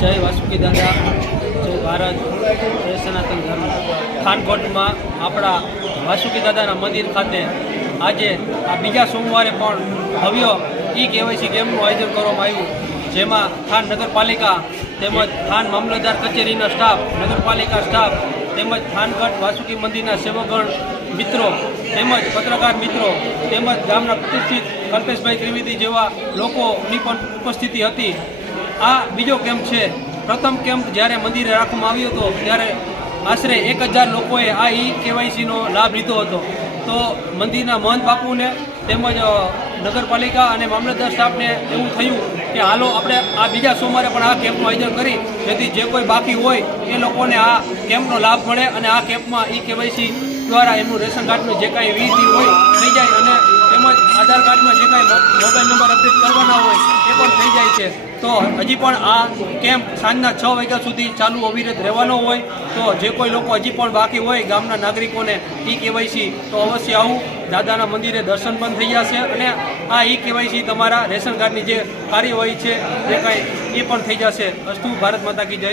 જય વાસુકી દાદા, જય ભારત, જય સનાતન ધર્મ। થાનકોટમાં આપણા વાસુકી દાદાના મંદિર ખાતે આજે આ બીજા સોમવારે પણ ભવ્ય કેવાયસી કેમ્પનું આયોજન કરવામાં આવ્યું, જેમાં થાન નગરપાલિકા તેમજ થાન મામલતદાર કચેરીના સ્ટાફ, નગરપાલિકા સ્ટાફ તેમજ થાનગઢ વાસુકી મંદિરના સેવકગણ મિત્રો તેમજ પત્રકાર મિત્રો તેમજ ગામના પ્રતિષ્ઠિત કલ્પેશભાઈ ત્રિવેદી જેવા લોકોની પણ ઉપસ્થિતિ હતી। આ બીજો કેમ્પ છે। પ્રથમ કેમ્પ જ્યારે મંદિરે રાખવામાં આવ્યો હતો ત્યારે આશરે 1000 લોકોએ આ કેવાયસીનો લાભ લીધો હતો। તો મંદિરના મહંત બાપુને તેમજ નગરપાલિકા અને મામલતદાર સ્ટાફને એવું થયું કે હાલો આપણે આ બીજા સોમવારે પણ આ કેમ્પનું આયોજન કરી, જેથી જે કોઈ બાકી હોય એ લોકોને આ કેમ્પનો લાભ મળે અને આ કેમ્પમાં કેવાયસી દ્વારા એમનું રેશન કાર્ડનું જે કાંઈ વિધિ હોય થઈ જાય અને તેમજ આધાર કાર્ડમાં જે કાંઈ મોબાઈલ નંબર અપડેટ કરવાના હોય એ પણ થઈ જાય છે। તો હજી પણ આ કેમ્પ સાંજના 6 વાગ્યા સુધી ચાલુ અવિરત રહેવાનો હોય। તો જે કોઈ લોકો હજી પણ બાકી હોય ગામના નાગરિકોને કેવાયસી તો અવશ્ય આવું, દાદાના મંદિરે દર્શન પણ થઈ જશે અને આ કેવાયસી તમારા રેશન કાર્ડની જે કાર્યવાહી છે જે કાંઈ એ પણ થઈ જશે। અસ્તુ, ભારત માતા કી જય।